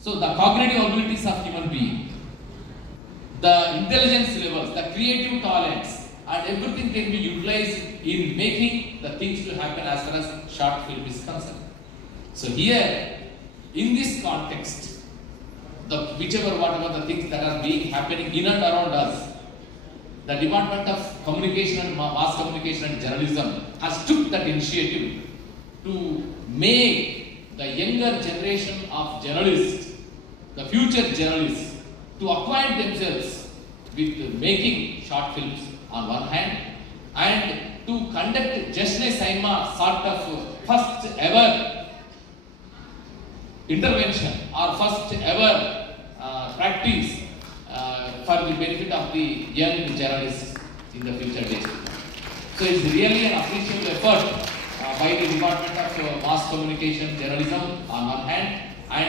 So the cognitive abilities of human being, the intelligence levels, the creative talents, and everything can be utilized in making the things to happen as far as short film is concerned. So here, in this context, whatever the things that are being happening in and around us, the Department of Communication and Mass Communication and Journalism has took that initiative to make the younger generation of journalists, the future journalists, to acquaint themselves with making short films on one hand, and to conduct Jashne Cinema sort of first ever intervention or first ever practice for the benefit of the young journalists in the future days. So it's really an appreciable effort by the Department of Mass Communication Journalism on one hand, and